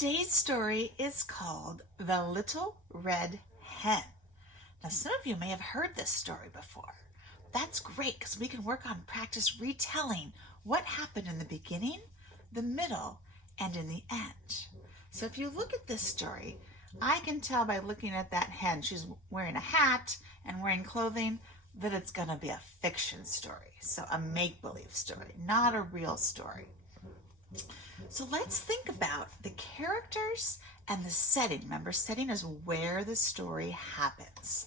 Today's story is called The Little Red Hen. Now, some of you may have heard this story before. That's great because we can work on practice retelling what happened in the beginning, the middle, and in the end. So if you look at this story, I can tell by looking at that hen, she's wearing a hat and wearing clothing, that it's going to be a fiction story. So a make-believe story, not a real story. So let's think about the characters and the setting. Remember, setting is where the story happens.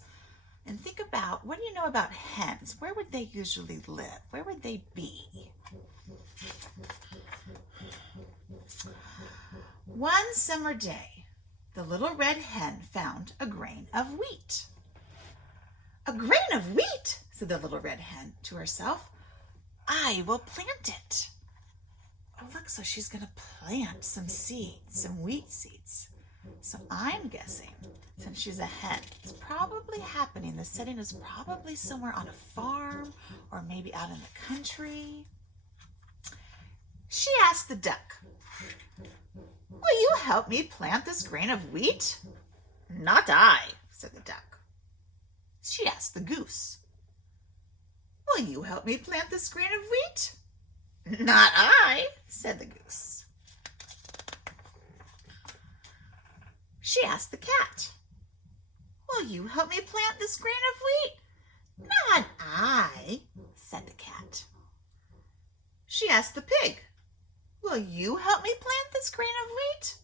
And think about, what do you know about hens? Where would they usually live? Where would they be? One summer day, the little red hen found a grain of wheat. "A grain of wheat," said the little red hen to herself. "I will plant it." Oh, look, so she's going to plant some seeds, some wheat seeds. So I'm guessing, since she's a hen, it's probably happening. The setting is probably somewhere on a farm or maybe out in the country. She asked the duck, "Will you help me plant this grain of wheat?" "Not I," said the duck. She asked the goose, "Will you help me plant this grain of wheat?" "Not I," said the goose. She asked the cat, "Will you help me plant this grain of wheat?" "Not I," said the cat. She asked the pig, "Will you help me plant this grain of wheat?"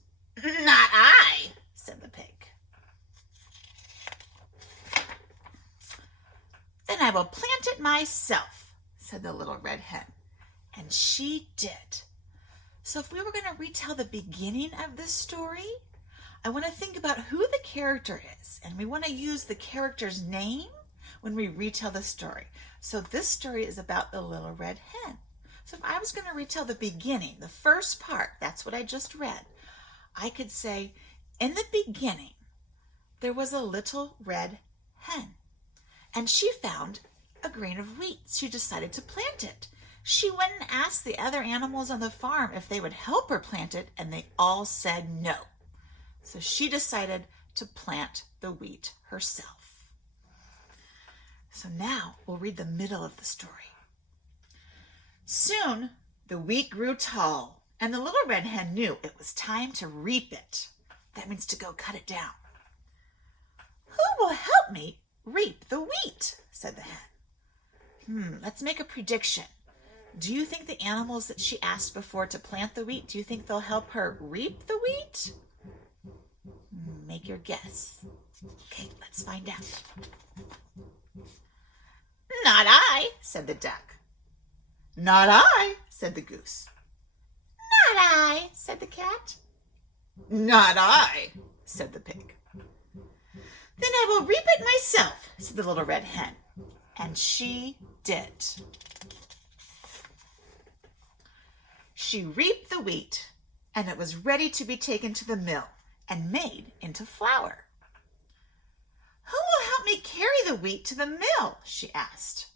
"Not I," said the pig. "Then I will plant it myself," said the little red hen. And she did. So if we were going to retell the beginning of this story, I want to think about who the character is. And we want to use the character's name when we retell the story. So this story is about the little red hen. So if I was going to retell the beginning, the first part, that's what I just read, I could say, in the beginning, there was a little red hen. And she found a grain of wheat. She decided to plant it. She went and asked the other animals on the farm if they would help her plant it, and they all said no. So she decided to plant the wheat herself. So now we'll read the middle of the story. Soon the wheat grew tall, and the little red hen knew it was time to reap it. That means to go cut it down. "Who will help me reap the wheat?" said the hen. Let's make a prediction. Do you think the animals that she asked before to plant the wheat, do you think they'll help her reap the wheat? Make your guess. Okay, let's find out. "Not I," said the duck. "Not I," said the goose. "Not I," said the cat. "Not I," said the pig. "Then I will reap it myself," said the little red hen. And she did. She reaped the wheat, and it was ready to be taken to the mill and made into flour. "Who will help me carry the wheat to the mill?" she asked.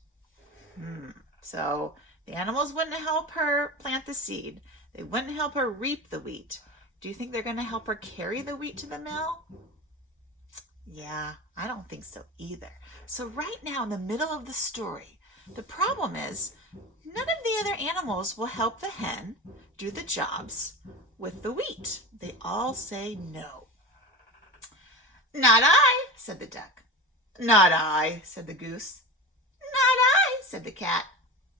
So the animals wouldn't help her plant the seed. They wouldn't help her reap the wheat. Do you think they're going to help her carry the wheat to the mill? Yeah, I don't think so either. So right now in the middle of the story, the problem is none of the other animals will help the hen do the jobs with the wheat. They all say no. "Not I," said the duck. "Not I," said the goose. "Not I," said the cat.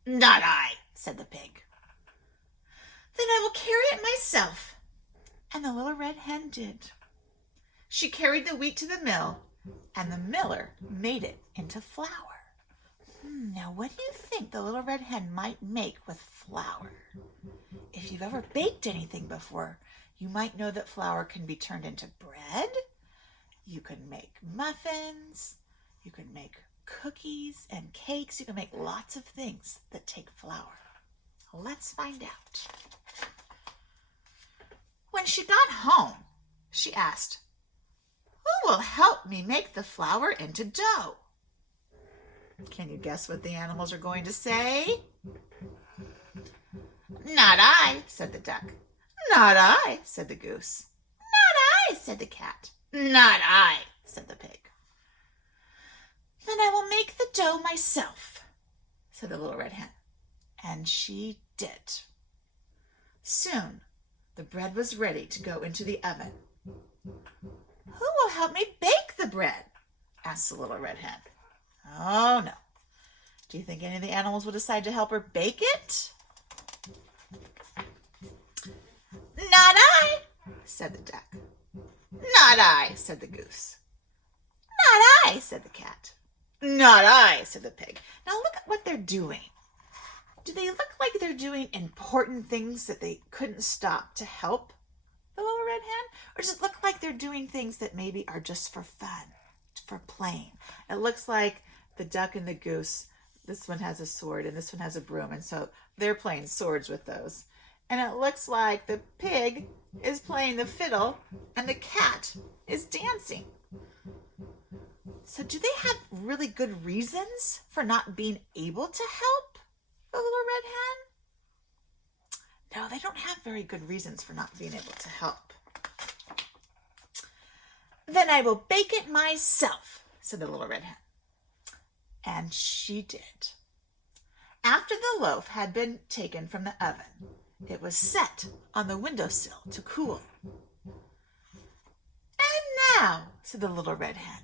"Not I," said the pig. "Then I will carry it myself." And the little red hen did. She carried the wheat to the mill, and the miller made it into flour. Now, what do you think the little red hen might make with flour? If you've ever baked anything before, you might know that flour can be turned into bread. You can make muffins. You can make cookies and cakes. You can make lots of things that take flour. Let's find out. When she got home, she asked, "Who will help me make the flour into dough?" Can you guess what the animals are going to say? "Not I," said the duck. "Not I," said the goose. I, said the cat. Not I, said the pig. Then I will make the dough myself, said the Little Red Hen. And she did. Soon the bread was ready to go into the oven. Who will help me bake the bread? Asked the Little Red Hen. Oh, no. Do you think any of the animals will decide to help her bake it? Not I, said the duck. Not I, said the goose. Not I, said the cat. Not I, said the pig. Now look at what they're doing. Do they look like they're doing important things that they couldn't stop to help the Little Red Hen? Or does it look like they're doing things that maybe are just for fun, for playing? It looks like the duck and the goose, this one has a sword and this one has a broom, and so they're playing swords with those. And it looks like the pig is playing the fiddle and the cat is dancing. So do they have really good reasons for not being able to help the Little Red Hen? No, they don't have very good reasons for not being able to help. Then I will bake it myself, said the Little Red Hen. And she did. After the loaf had been taken from the oven, it was set on the windowsill to cool. And now, said the Little Red Hen,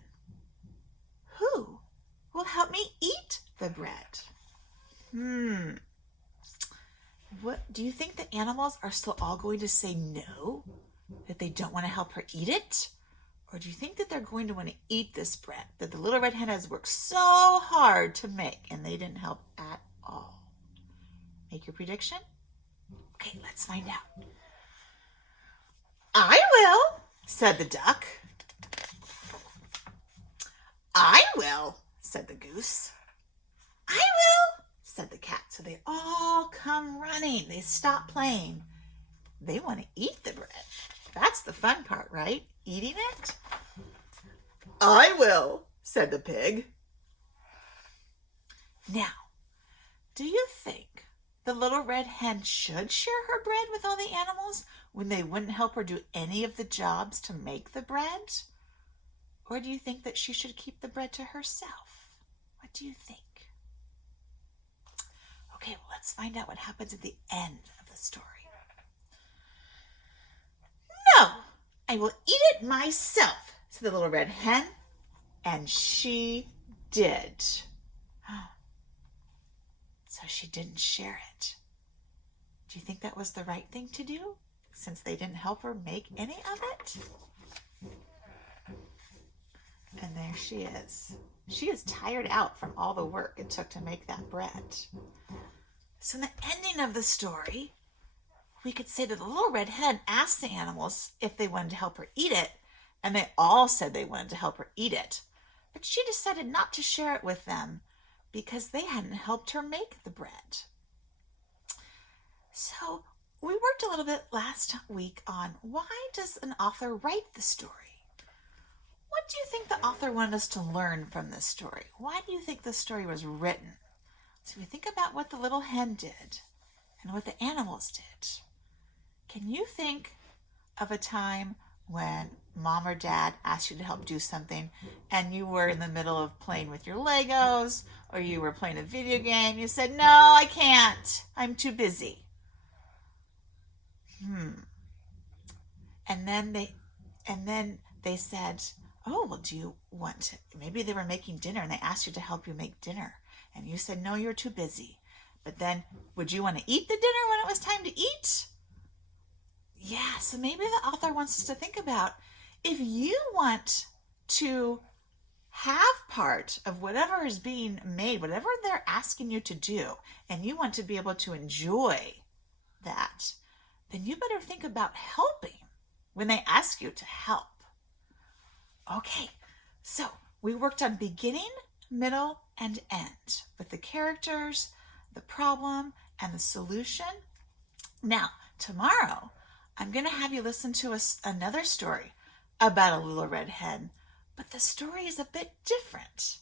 who will help me eat the bread? What do you think the animals are still all going to say no? That they don't want to help her eat it? Or do you think that they're going to want to eat this bread that the Little Red Hen has worked so hard to make and they didn't help at all? Make your prediction? Okay, let's find out. I will, said the duck. I will, said the goose. I will, said the cat. So they all come running. They stop playing. They want to eat the bread. That's the fun part, right? Eating it? I will, said the pig. Now, do you think the Little Red Hen should share her bread with all the animals when they wouldn't help her do any of the jobs to make the bread? Or do you think that she should keep the bread to herself? What do you think? Okay, well, let's find out what happens at the end of the story. No, I will eat it myself, said the Little Red Hen, and she did. So she didn't share it. Do you think that was the right thing to do, since they didn't help her make any of it? And there she is. She is tired out from all the work it took to make that bread. So in the ending of the story, we could say that the Little Red Hen asked the animals if they wanted to help her eat it, and they all said they wanted to help her eat it. But she decided not to share it with them because they hadn't helped her make the bread. So we worked a little bit last week on why does an author write the story? What do you think the author wanted us to learn from this story? Why do you think the story was written? So we think about what the little hen did and what the animals did. Can you think of a time when mom or dad asked you to help do something and you were in the middle of playing with your Legos or you were playing a video game? You said, no, I can't. I'm too busy. And then they said, oh, well, do you want to, maybe they were making dinner and they asked you to help you make dinner. And you said, no, you're too busy. But then, would you want to eat the dinner when it was time to eat? Yeah, so maybe the author wants us to think about, if you want to have part of whatever is being made, whatever they're asking you to do, and you want to be able to enjoy that, then you better think about helping when they ask you to help. Okay, so we worked on beginning, middle, and end with the characters, the problem, and the solution. Now, tomorrow, I'm going to have you listen to another story about a little red hen, but the story is a bit different.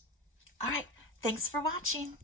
All right, thanks for watching.